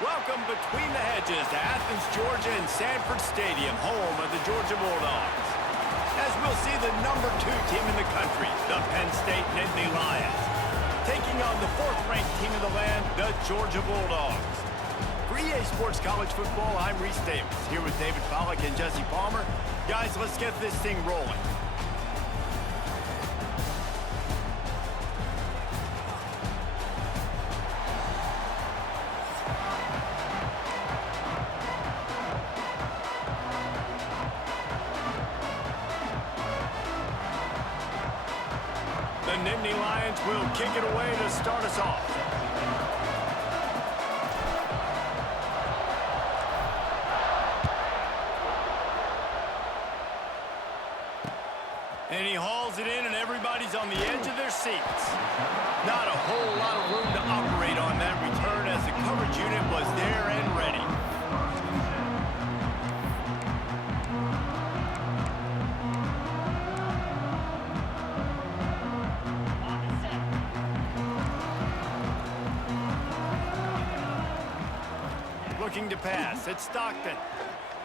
Welcome between the hedges to Athens, Georgia and Sanford Stadium, home of the Georgia Bulldogs. As we'll see the #2 team in the country, the Penn State Nittany Lions, taking on the 4th-ranked team in the land, the Georgia Bulldogs. For EA Sports College Football, I'm Reese Davis, here with David Pollack and Jesse Palmer. Guys, let's get this thing rolling. The Nittany Lions will kick it away to start us off. And he hauls it in, and everybody's on the edge of their seats. Not a whole lot of room to operate on that return as the coverage unit was there and ready. Looking to pass, it's Stockton.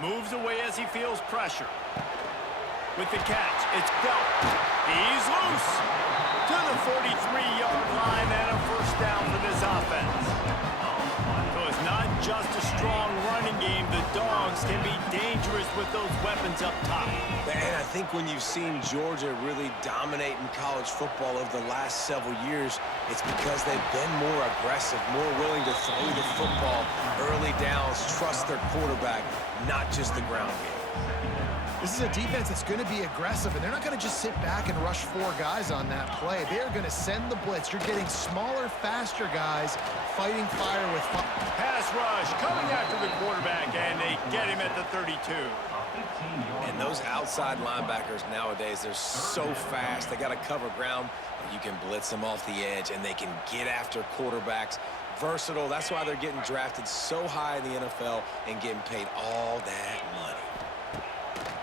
Moves away as he feels pressure. With the catch, it's Belt. He's loose. To the 43-yard line and a first down for this offense. So it's not just a strong running game. The Dogs can be dangerous with those weapons up top. And I think when you've seen Georgia really dominate in college football over the last several years, it's because they've been more aggressive, more willing to throw the football, early downs, trust their quarterback, not just the ground game. This is a defense that's going to be aggressive, and they're not going to just sit back and rush 4 guys on that play. They are going to send the blitz. You're getting smaller, faster guys fighting fire with fire. Pass rush coming after the quarterback, and they get him at the 32. And those outside linebackers nowadays, they're so fast. They got to cover ground, but you can blitz them off the edge, and they can get after quarterbacks. Versatile. That's why they're getting drafted so high in the NFL and getting paid all that money.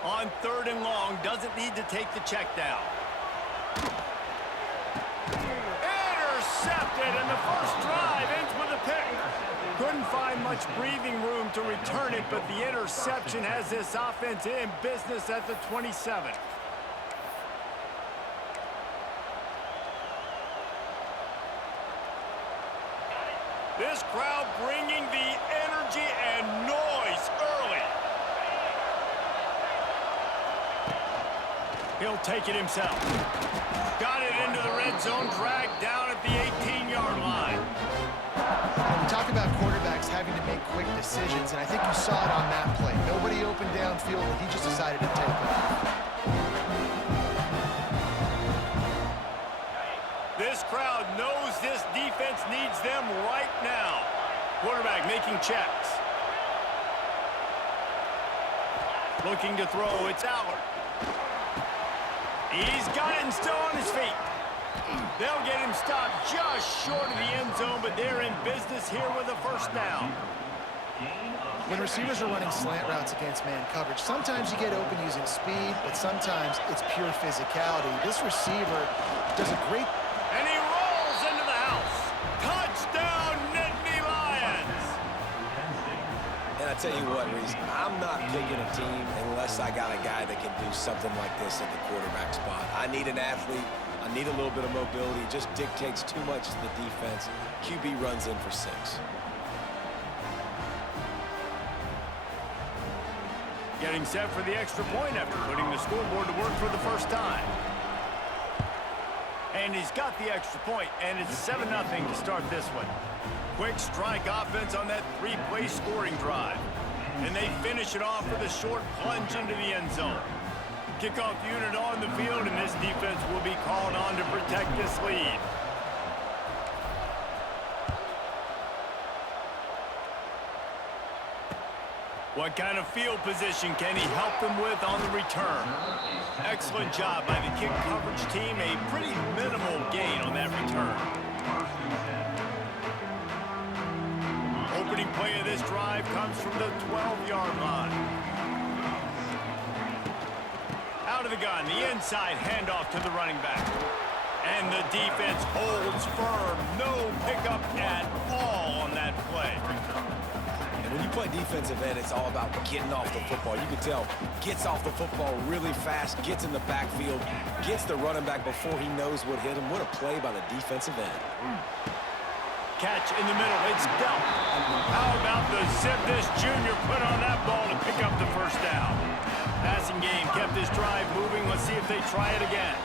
On 3rd and long, doesn't need to take the check down. Intercepted, and the first drive ends with a pick. Couldn't find much breathing room to return it, but the interception has this offense in business at the 27. This crowd bringing the energy and noise early. He'll take it himself. Got it into the red zone, dragged down at the 18-yard line. We talk about quarterbacks having to make quick decisions, and I think you saw it on that play. Nobody opened downfield, and he just decided to take off. This crowd knows this defense needs them right now. Quarterback making checks. Looking to throw, it's Allard. He's got it and still on his feet. They'll get him stopped just short of the end zone, but they're in business here with a first down. When receivers are running slant routes against man coverage, sometimes you get open using speed, but sometimes it's pure physicality. This receiver does a great... And he rolls into the house. Touchdown, Nittany Lions. And I tell you what, Reese, I'm not picking a team unless I got a guy that can do something like this at the quarterback spot. I need an athlete. I need a little bit of mobility. It just dictates too much to the defense. QB runs in for 6. Getting set for the extra point after putting the scoreboard to work for the first time. And he's got the extra point, and it's 7-0 to start this one. Quick strike offense on that 3-play scoring drive. And they finish it off with a short plunge into the end zone. Kickoff unit on the field, and this defense will be called on to protect this lead. What kind of field position can he help them with on the return? Excellent job by the kick coverage team. A pretty minimal gain on that return. Opening play of this drive comes from the 12-yard line. Out of the gun, the inside handoff to the running back. And the defense holds firm. No pickup at all on that play. When you play defensive end, it's all about getting off the football. You can tell, gets off the football really fast, gets in the backfield, gets the running back before he knows what hit him. What a play by the defensive end. Catch in the middle. It's dealt. How about the zip this junior put on that ball to pick up the first down? Passing game kept this drive moving. Let's see if they try it again.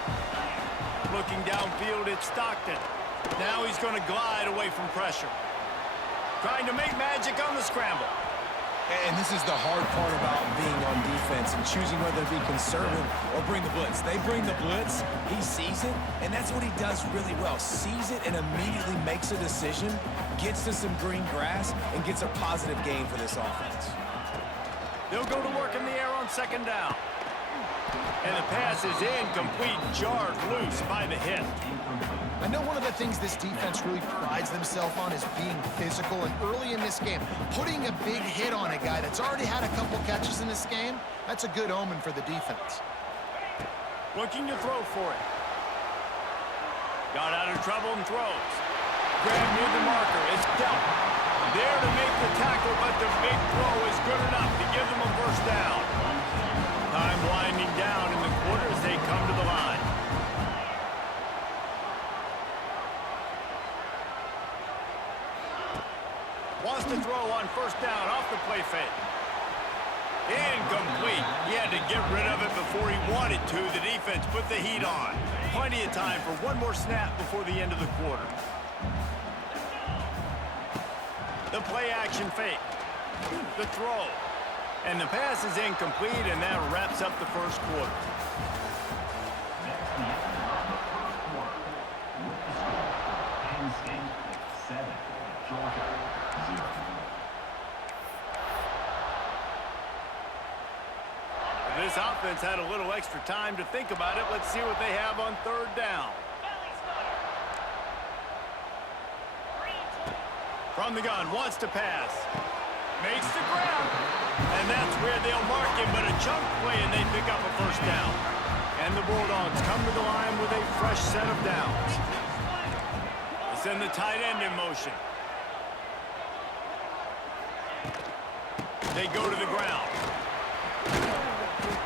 Looking downfield, it's Stockton. Now he's going to glide away from pressure. Trying to make magic on the scramble. And this is the hard part about being on defense and choosing whether to be conservative or bring the blitz. They bring the blitz, he sees it, and that's what he does really well. Sees it and immediately makes a decision, gets to some green grass, and gets a positive gain for this offense. They'll go to work in the air on second down. And the pass is incomplete, jarred loose by the hit. I know one of the things this defense really prides themselves on is being physical, and early in this game, putting a big hit on a guy that's already had a couple catches in this game, that's a good omen for the defense. Looking to throw for it. Got out of trouble and throws. Grab near the marker. It's dealt. There to make the tackle, but the big throw is good enough to give them a first down. Time winding down in the quarter as they come to the line. Wants to throw on first down off the play fake. Incomplete. He had to get rid of it before he wanted to. The defense put the heat on. Plenty of time for one more snap before the end of the quarter. The play action fake. The throw. And the pass is incomplete, and that wraps up the first quarter. Penn State 7, Georgia 0. This offense had a little extra time to think about it. Let's see what they have on third down. From the gun, wants to pass. Makes the ground. And that's where they'll mark him, but a chunk play, and they pick up a first down. And the Bulldogs come to the line with a fresh set of downs. They send the tight end in motion. They go to the ground.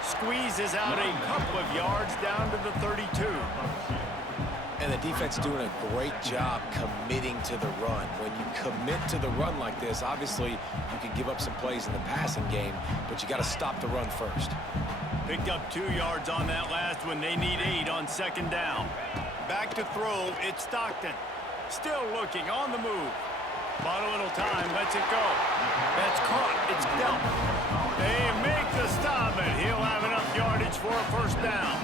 Squeezes out a couple of yards down to the 32. And the defense doing a great job committing to the run. When you commit to the run like this, obviously you can give up some plays in the passing game, but you got to stop the run first. Picked up 2 yards on that last one. They need 8 on second down. Back to throw. It's Stockton. Still looking on the move. Bought a little time. Lets it go. That's caught. It's dealt. They make the stop, and he'll have enough yardage for a first down.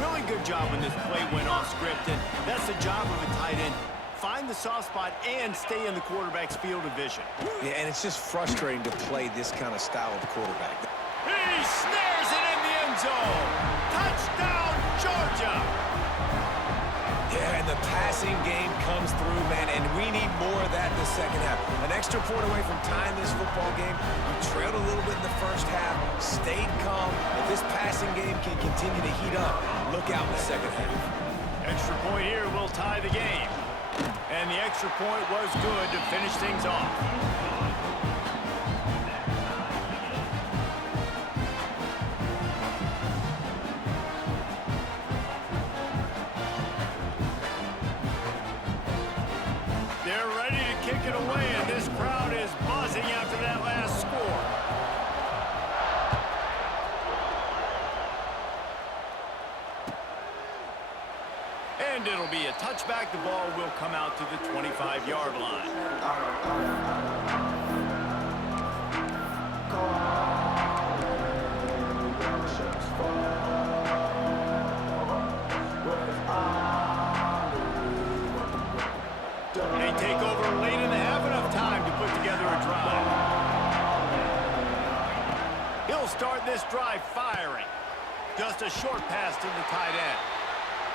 Really good job when this play went off script, and that's the job of a tight end. Find the soft spot and stay in the quarterback's field of vision. Yeah, and it's just frustrating to play this kind of style of quarterback. He snares it in the end zone. Touchdown, Georgia. Yeah, and the passing game comes through, man, and we need more of that in the second half. An extra point away from tying this football game. You trailed a little bit in the first half, stayed calm. If this passing game can continue to heat up, look out in the second half. Extra point here will tie the game. And the extra point was good to finish things off. They're ready to kick it away, and this crowd is buzzing after that last score. And it'll be a touchback. The ball will come out to the 25-yard line. They take over late and they have enough time to put together a drive. He'll start this drive firing. Just a short pass to the tight end.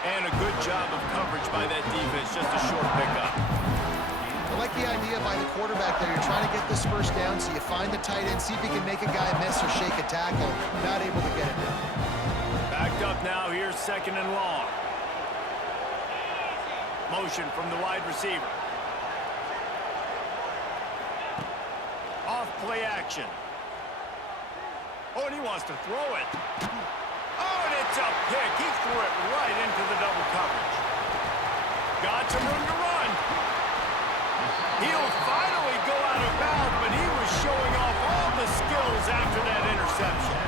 And a good job of coverage by that defense, just a short pickup. I like the idea by the quarterback that you're trying to get this first down, so you find the tight end, see if he can make a guy miss or shake a tackle. Not able to get it done. Backed up now, here's second and long. Motion from the wide receiver. play action. Oh, and he wants to throw it. Oh, and it's a pick. He threw it right into the double coverage. Got some room to run. He'll finally go out of bounds, but he was showing off all the skills after that interception.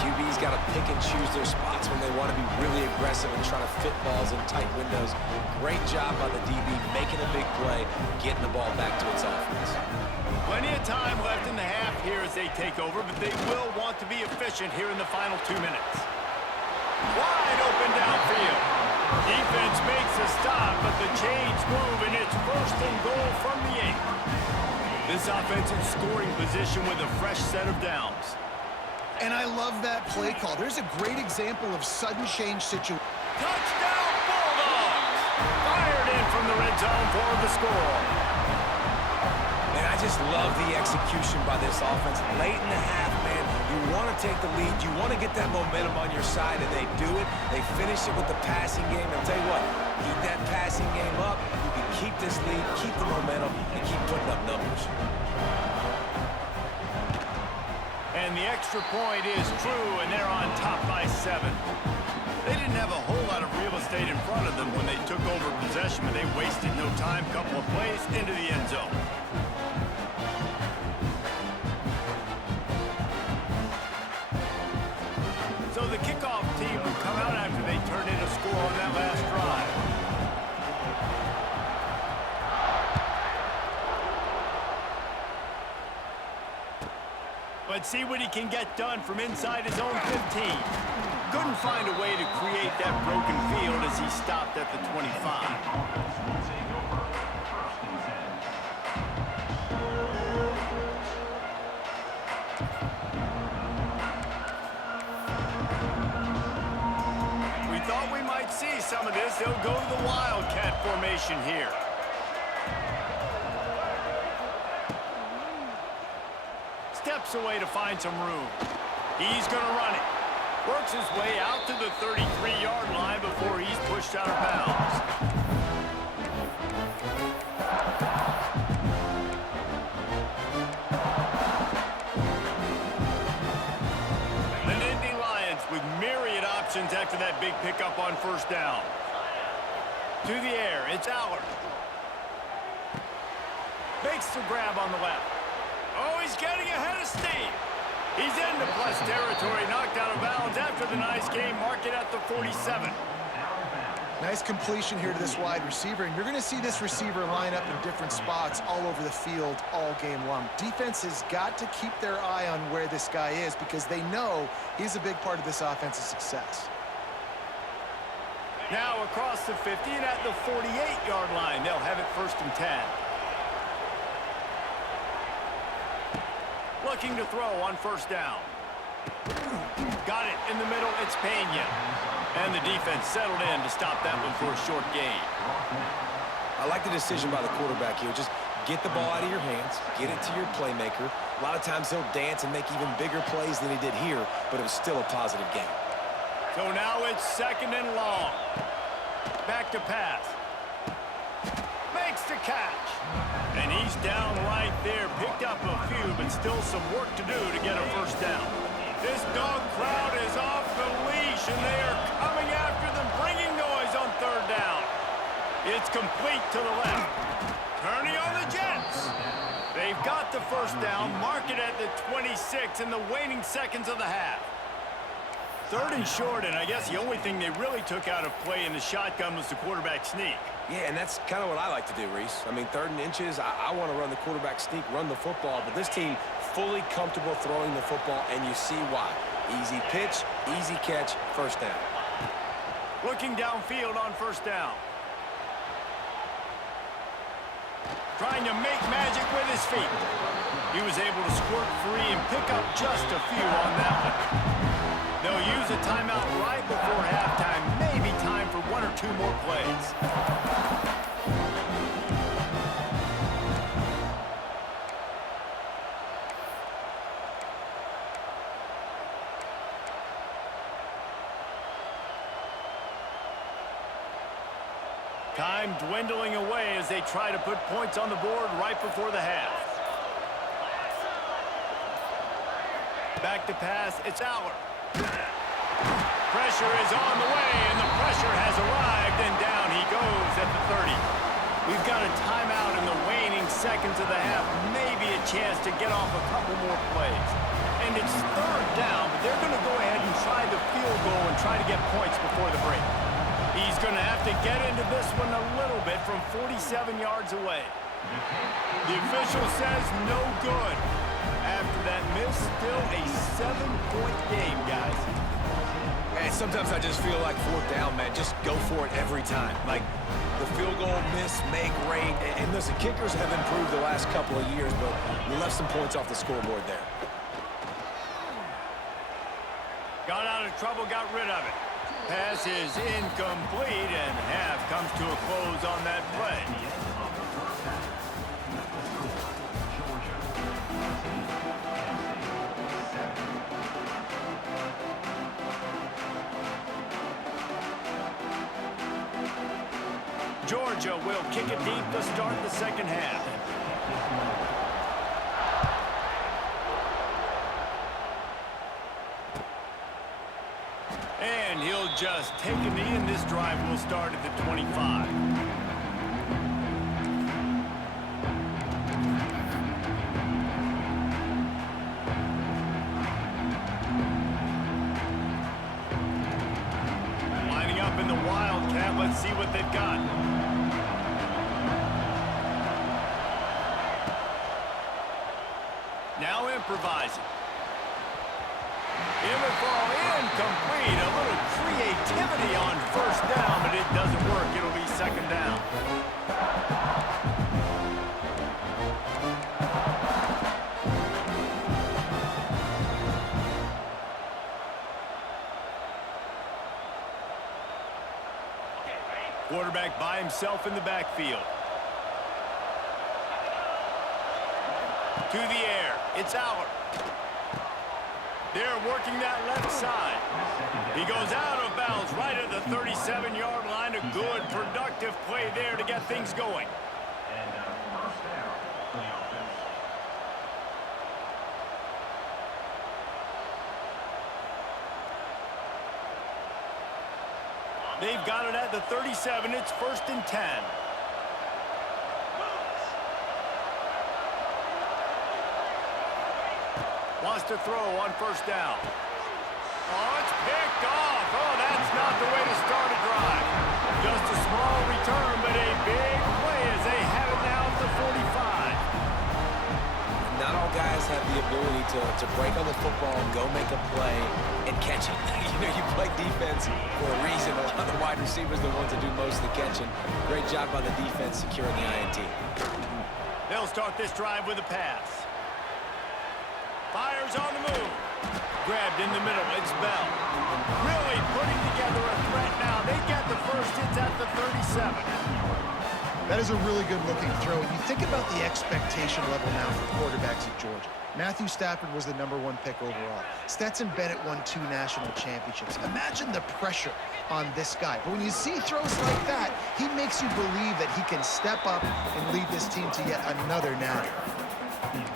QB's got to pick and choose their spots when they want to be really aggressive and try to fit balls in tight windows. Great job by the DB making a big play, getting the ball back to its offense. Plenty of time left in the half here as they take over, but they will want to be efficient here in the final 2 minutes. Wide open downfield. Defense makes a stop, but the chains move, and it's first and goal from the 8. This offense in scoring position with a fresh set of downs. And I love that play call. There's a great example of sudden change situation. Touchdown Bulldogs! Fired in from the red zone for the score. And I just love the execution by this offense. Late in the half, man, you want to take the lead. You want to get that momentum on your side, and they do it. They finish it with the passing game. I'll tell you what, keep that passing game up. You can keep this lead, keep the momentum, and keep putting up numbers. And the extra point is true, and they're on top by 7. They didn't have a whole lot of real estate in front of them when they took over possession, but they wasted no time. Couple of plays into the end zone. So the kickoff team will come out after they turn in a score on that last drive. Let's see what he can get done from inside his own 15. Couldn't find a way to create that broken field as he stopped at the 25. We thought we might see some of this. They'll go to the Wildcat formation here. Steps away to find some room. He's going to run it. Works his way out to the 33-yard line before he's pushed out of bounds. The Nittany Lions with myriad options after that big pickup on first down. To the air, it's Allard. Makes the grab on the left. Oh, he's getting ahead of steam. He's into plus territory, knocked out of bounds after the nice game. Mark it at the 47. Nice completion here to this wide receiver, and you're going to see this receiver line up in different spots all over the field all game long. Defense has got to keep their eye on where this guy is because they know he's a big part of this offense's success. Now across the 50 and at the 48-yard line, they'll have it first and 10. Looking to throw on first down. Got it in the middle. It's Pena. And the defense settled in to stop that one for a short gain. I like the decision by the quarterback here. Just get the ball out of your hands, get it to your playmaker. A lot of times he'll dance and make even bigger plays than he did here, but it was still a positive game. So now it's second and long. Back to pass. Makes the catch. And he's down right there. Picked up a few, but still some work to do to get a first down. This dog crowd is off the leash, and they are coming after them, bringing noise on third down. It's complete to the left. Turning on the Jets. They've got the first down. Mark it at the 26 in the waning seconds of the half. Third and short, and I guess the only thing they really took out of play in the shotgun was the quarterback sneak. Yeah, and that's kind of what I like to do, Reese. I mean, 3rd and inches, I want to run the quarterback sneak, run the football, but this team fully comfortable throwing the football, and you see why. Easy pitch, easy catch, first down. Looking downfield on first down. Trying to make magic with his feet. He was able to squirt free and pick up just a few on that one. They'll use a timeout right before halftime. Maybe time for 1 or 2 more plays. Time dwindling away as they try to put points on the board right before the half. Back to pass. It's Aller. Pressure is on the way, and the pressure has arrived, and down he goes at the 30. We've got a timeout in the waning seconds of the half, maybe a chance to get off a couple more plays. And it's third down, but they're going to go ahead and try the field goal and try to get points before the break. He's going to have to get into this one a little bit from 47 yards away. The official says no good. After that miss, still a 7-point game, guys. And sometimes I just feel like fourth down, man. Just go for it every time. Like the field goal miss, make rate. And listen, kickers have improved the last couple of years, but we left some points off the scoreboard there. Got out of trouble, got rid of it. Pass is incomplete, and half comes to a close on that play. Georgia will kick it deep to start the second half. And he'll just take a knee, and this drive will start at the 25. Lining up in the Wildcat. Let's see what they've got. Now improvising. It will fall incomplete. A little creativity on first down, but it doesn't work. It'll be second down. Quarterback by himself in the backfield. To the air. It's Aller. They're working that left side. He goes out of bounds right at the 37-yard line. A good, productive play there to get things going. And first down for the offense. They've got it at the 37. It's 1st and 10. Wants to throw on first down. Oh, it's picked off. Oh, that's not the way to start a drive. Just a small return, but a big play as they have it now at the 45. Not all guys have the ability to break on the football, go make a play, and catch it. You play defense for a reason. A lot of the wide receivers are the ones that do most of the catching. Great job by the defense securing the INT. They'll start this drive with a pass. Fires on the move. Grabbed in the middle. It's Bell. Really putting together a threat now. They get the first. It's at the 37. That is a really good-looking throw. You think about the expectation level now for quarterbacks at Georgia. Matthew Stafford was the #1 pick overall. Stetson Bennett won 2 national championships. Imagine the pressure on this guy. But when you see throws like that, he makes you believe that he can step up and lead this team to yet another natty.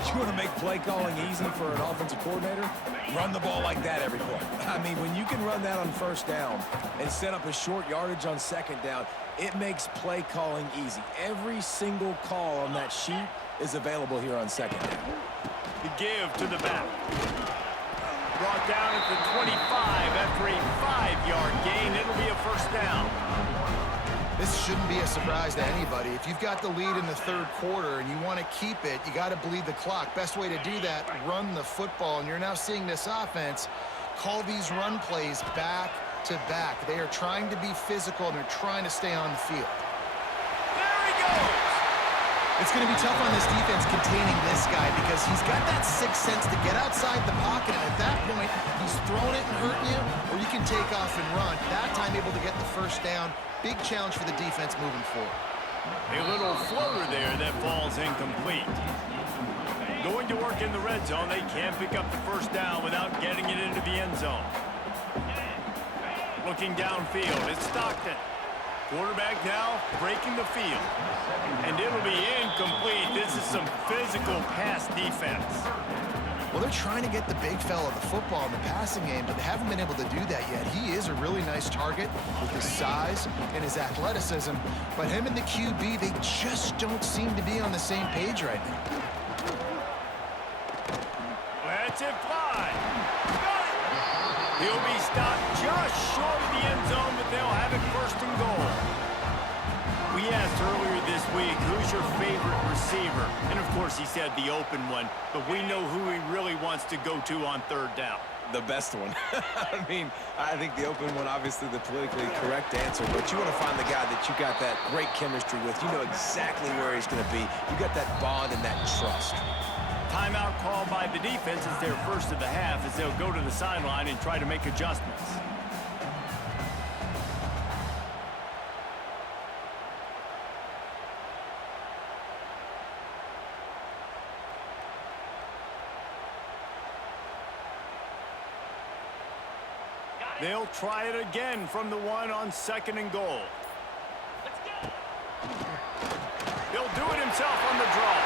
You want to make play calling easy for an offensive coordinator? Run the ball like that every play. I mean, when you can run that on first down and set up a short yardage on second down, it makes play calling easy. Every single call on that sheet is available here on second down. The give to the back. Brought down at the 25 after a 5-yard gain. It'll be a first down. This shouldn't be a surprise to anybody. If you've got the lead in the third quarter and you want to keep it, you got to bleed the clock. Best way to do that, run the football. And you're now seeing this offense call these run plays back to back. They are trying to be physical, and they're trying to stay on the field. There he goes! It's going to be tough on this defense containing this guy because he's got that sixth sense to get outside the pocket, and at that point, he's throwing it and hurting you, or you can take off and run. That time able to get the first down. Big challenge for the defense moving forward. A little floater there that falls incomplete. Going to work in the red zone, they can't pick up the first down without getting it into the end zone. Looking downfield, it's Stockton. Quarterback now breaking the field. And it'll be incomplete. This is some physical pass defense. Well, they're trying to get the big fella the football in the passing game, but they haven't been able to do that yet. He is a really nice target with his size and his athleticism, but him and the QB, they just don't seem to be on the same page right now. Let's it fly. He'll be stopped just short of the end zone, but they'll have it first and goal. We asked earlier this week, who's your favorite receiver? And, of course, he said the open one, but we know who he really wants to go to on third down. The best one. I mean, I think the open one, obviously the politically correct answer, but you want to find the guy that you got that great chemistry with. You know exactly where he's going to be. You got that bond and that trust. Timeout called by the defense is their first of the half as they'll go to the sideline and try to make adjustments. They'll try it again from the one on second and goal. He'll do it himself on the draw.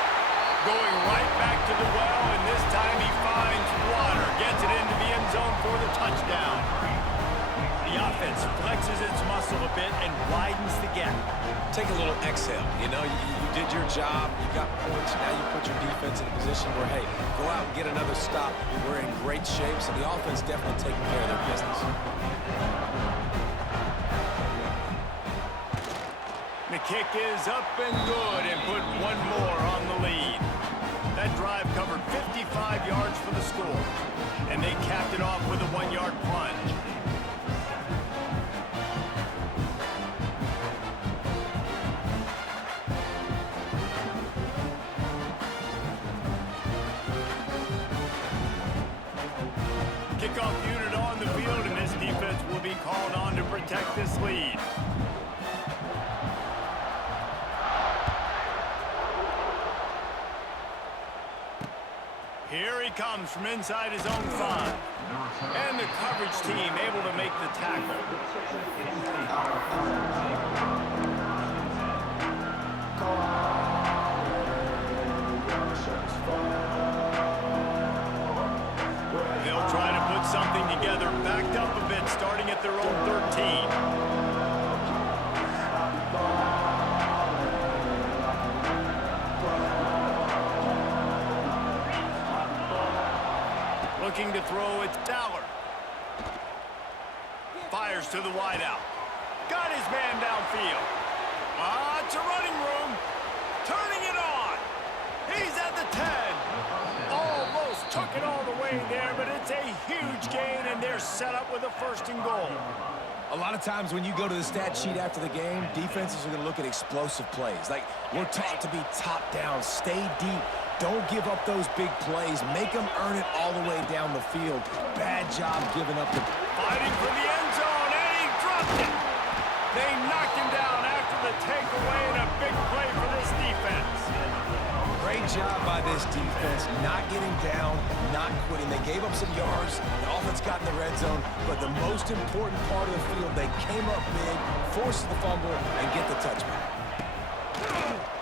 Going right back to the well, and this time he finds water. Gets it into the end zone for the touchdown. The offense flexes its muscle a bit and widens the gap. Take a little exhale. You know, you did your job. You got points. Now you put your defense in a position where, hey, go out and get another stop. We're in great shape, so the offense definitely taking care of their business. The kick is up and good and put one more on the lead. That drive covered 55 yards for the score, and they capped it off with a 1-yard plunge. Kickoff unit on the field, and this defense will be called on to protect this lead. Here he comes from inside his own 5. And the coverage team able to make the tackle. They'll try to put something together, backed up a bit, starting at their own 13. Looking to throw it, Dowler. Fires to the wideout. Got his man downfield. It's a running room. Turning it on. He's at the 10. Almost took it all the way there, but it's a huge gain, and they're set up with a first and goal. A lot of times when you go to the stat sheet after the game, defenses are going to look at explosive plays. Like, we're taught to be top down, stay deep. Don't give up those big plays. Make them earn it all the way down the field. Bad job giving up the... Fighting for the end zone, and he dropped it. They knocked him down after the takeaway, and a big play for this defense. Great job by this defense, not getting down, not quitting. They gave up some yards. The offense got in the red zone, but the most important part of the field, they came up big, forced the fumble, and get the touchback.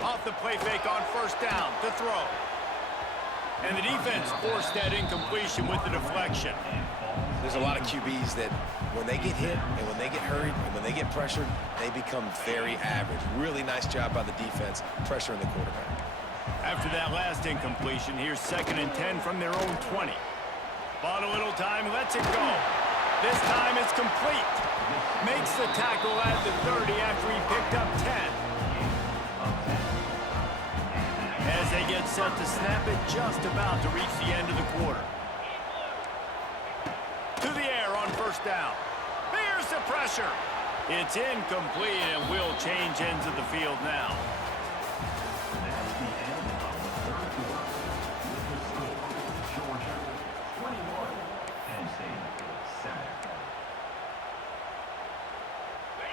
Off the play fake on first down to throw. And the defense forced that incompletion with the deflection. There's a lot of QBs that when they get hit and when they get hurried and when they get pressured, they become very average. Really nice job by the defense pressuring the quarterback. After that last incompletion, here's 2nd and 10 from their own 20. Bought a little time, lets it go. This time it's complete. Makes the tackle at the 30 after he picked up 10. As they get set to snap it, just about to reach the end of the quarter. To the air on first down. Here's the pressure. It's incomplete and will change ends of the field now. That's the end of the third quarter. With the score, Georgia 21, Penn State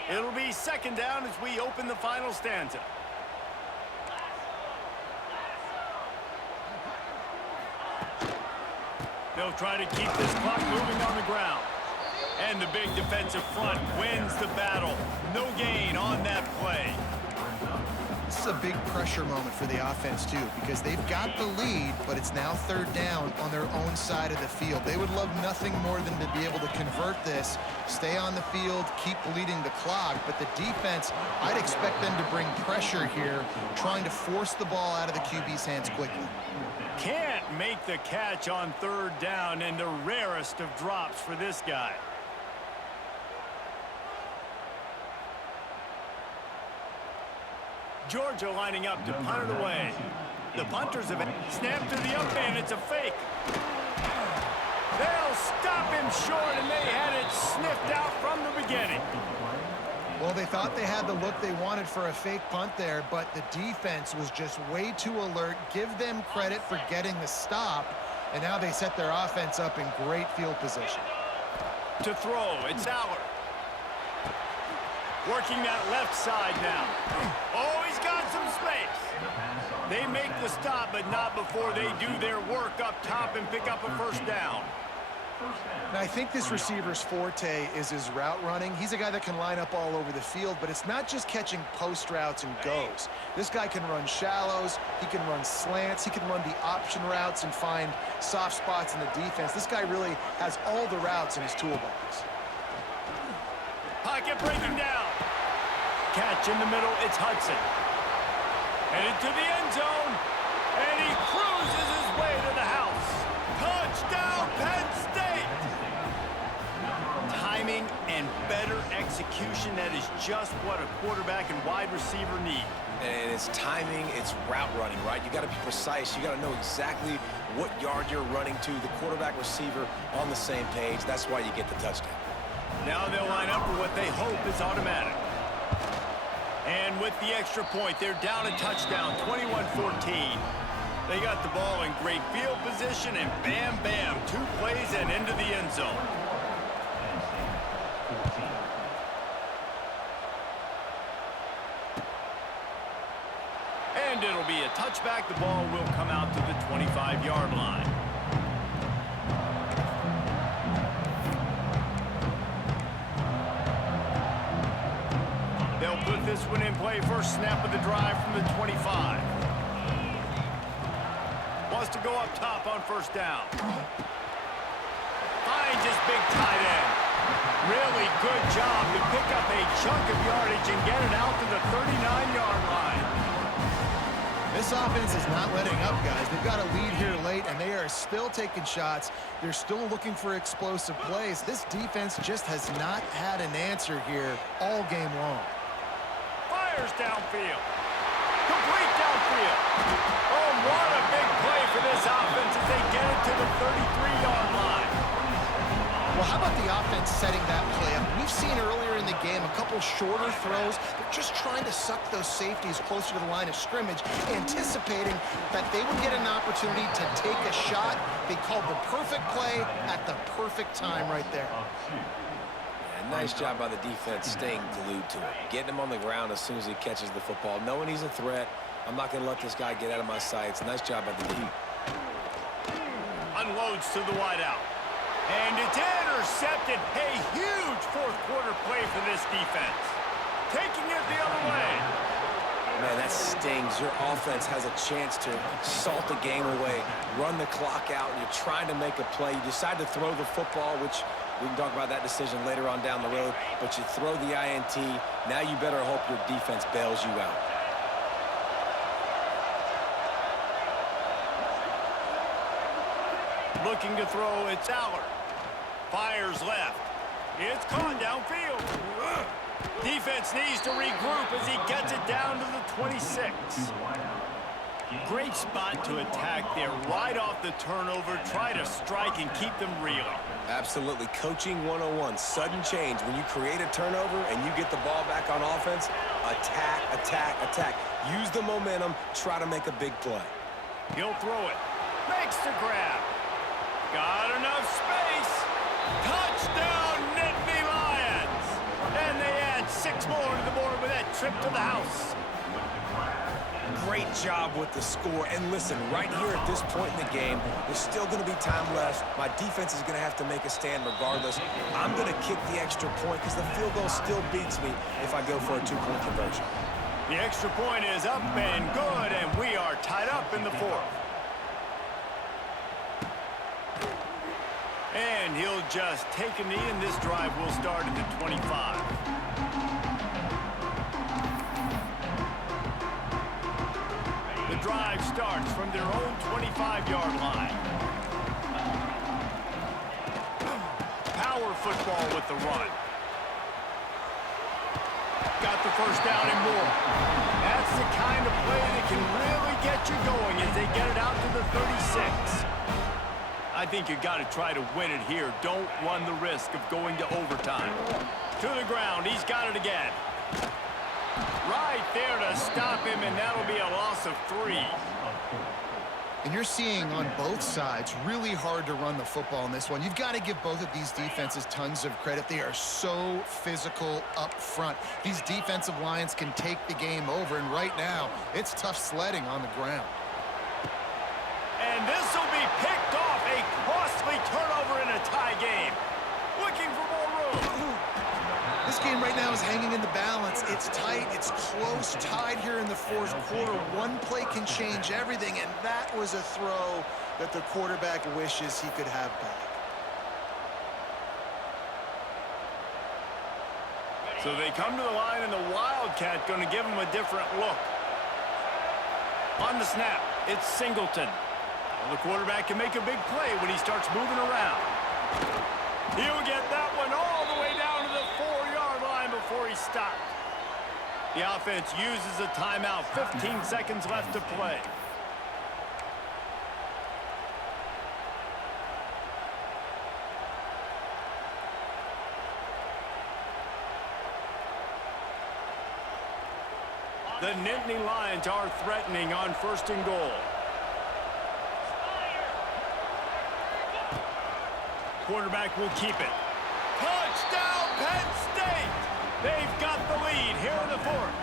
7. It'll be 2nd down as we open the final stanza. They'll try to keep this clock moving on the ground. And the big defensive front wins the battle. No gain on that play. is a big pressure moment for the offense, too, because they've got the lead, but it's now third down on their own side of the field. They would love nothing more than to be able to convert this, stay on the field, keep bleeding the clock. But the defense, I'd expect them to bring pressure here, trying to force the ball out of the QB's hands quickly. Can't make the catch on third down, and the rarest of drops for this guy. Georgia lining up to punt it away. The punters have snapped to the up man. It's a fake. They'll stop him short, and they had it sniffed out from the beginning. Well, they thought they had the look they wanted for a fake punt there, but the defense was just way too alert. Give them credit for getting the stop, and now they set their offense up in great field position. To throw, it's Aller. Working that left side now. Oh, he's got some space. They make the stop, but not before they do their work up top and pick up a first down. Now, I think this receiver's forte is his route running. He's a guy that can line up all over the field, but it's not just catching post routes and goes. This guy can run shallows, he can run slants, he can run the option routes and find soft spots in the defense. This guy really has all the routes in his toolbox. Pocket breaking down. Catch in the middle, it's Hudson. Headed to the end zone, and he cruises his way to the house. Touchdown, Penn State! Timing and better execution, that is just what a quarterback and wide receiver need. And it's timing, it's route running, right? You got to be precise. You got to know exactly what yard you're running to. The quarterback receiver on the same page. That's why you get the touchdown. Now they'll line up for what they hope is automatic. And with the extra point, they're down a touchdown, 21-14. They got the ball in great field position, and bam, bam, 2 plays and into the end zone. And it'll be a touchback. The ball will come out to the 25-yard line. They'll put this one in play. First snap of the drive from the 25. Wants to go up top on first down. Finds his big tight end. Really good job to pick up a chunk of yardage and get it out to the 39-yard line. This offense is not letting up, guys. They've got a lead here late, and they are still taking shots. They're still looking for explosive plays. This defense just has not had an answer here all game long. Fires downfield. Complete downfield. Oh, what a big play for this offense as they get it to the 33-yard line. Well, how about the offense setting that play up? We've seen earlier in the game a couple shorter throws. They're just trying to suck those safeties closer to the line of scrimmage, anticipating that they would get an opportunity to take a shot. They called the perfect play at the perfect time right there. Nice job by the defense staying glued to it. Getting him on the ground as soon as he catches the football. Knowing he's a threat, I'm not going to let this guy get out of my sights. Nice job by the D. Unloads to the wideout. And it's intercepted. A huge fourth quarter play for this defense. Taking it the other way. Man, that stings. Your offense has a chance to salt the game away, run the clock out, and you're trying to make a play. You decide to throw the football, which we can talk about that decision later on down the road, but you throw the INT. Now you better hope your defense bails you out. Looking to throw, it's Aller. Fires left. It's caught downfield. Defense needs to regroup as he gets it down to the 26. Great spot to attack there, right off the turnover. Try to strike and keep them reeling. Absolutely. Coaching 101. Sudden change. When you create a turnover and you get the ball back on offense, attack, attack, attack. Use the momentum. Try to make a big play. He'll throw it. Makes the grab. Got enough space. Touchdown, Nittany Lions. And they add 6 more to the board with that trip to the house. Great job with the score. And listen, right here at this point in the game, there's still going to be time left. My defense is going to have to make a stand regardless. I'm going to kick the extra point because the field goal still beats me if I go for a 2-point conversion. The extra point is up and good, and we are tied up in the fourth. And he'll just take a knee, and this drive will start at the 25. The drive starts from their own 25-yard line. Power football with the run. Got the first down and more. That's the kind of play that can really get you going as they get it out to the 36. I think you got to try to win it here. Don't run the risk of going to overtime. To the ground. He's got it again. Right there to stop him, and that'll be a loss of 3. And you're seeing on both sides really hard to run the football in this one. You've got to give both of these defenses tons of credit. They are so physical up front. These defensive lines can take the game over, and right now, it's tough sledding on the ground. And this will be picked off. A costly turnover in a tie game. Looking for more room. This game right now is hanging in the balance. It's tight. It's close. Tied here in the fourth quarter. One play can change everything, and that was a throw that the quarterback wishes he could have back. So they come to the line, and the Wildcat going to give him a different look. On the snap, it's Singleton. Well, the quarterback can make a big play when he starts moving around. He'll get that one all the way down to the 4-yard line before he stopped. The offense uses a timeout. 15 seconds left to play. The Nittany Lions are threatening on 1st and goal. Quarterback will keep it. Touchdown, Penn State! They've got the lead here in the fourth.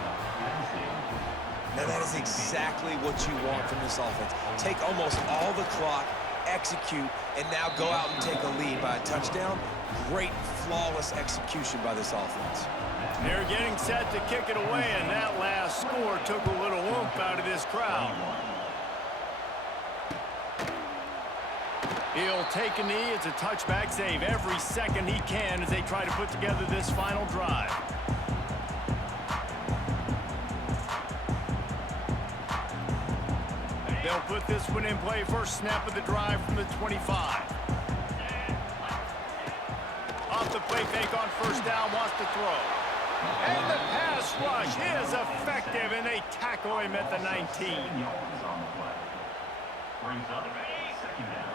Now that is exactly what you want from this offense. Take almost all the clock, execute, and now go out and take a lead by a touchdown. Great, flawless execution by this offense. They're getting set to kick it away, and that last score took a little oomph out of this crowd. He'll take a knee. It's a touchback save every second he can as they try to put together this final drive. They'll put this one in play. First snap of the drive from the 25. Off the play fake on first down, wants to throw. And the pass rush is effective, and they tackle him at the 19. Brings up second down.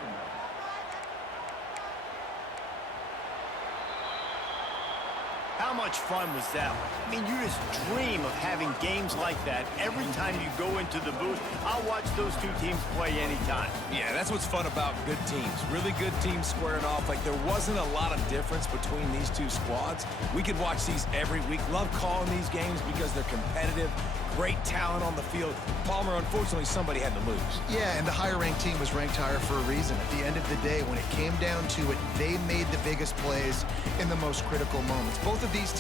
How much fun was that one? I mean, you just dream of having games like that every time you go into the booth. I'll watch those two teams play anytime. Yeah, that's what's fun about good teams. Really good teams squaring off. Like, there wasn't a lot of difference between these two squads. We could watch these every week. Love calling these games because they're competitive. Great talent on the field. Palmer, unfortunately, somebody had to lose. Yeah, and the higher-ranked team was ranked higher for a reason. At the end of the day, when it came down to it, they made the biggest plays in the most critical moments. Both of these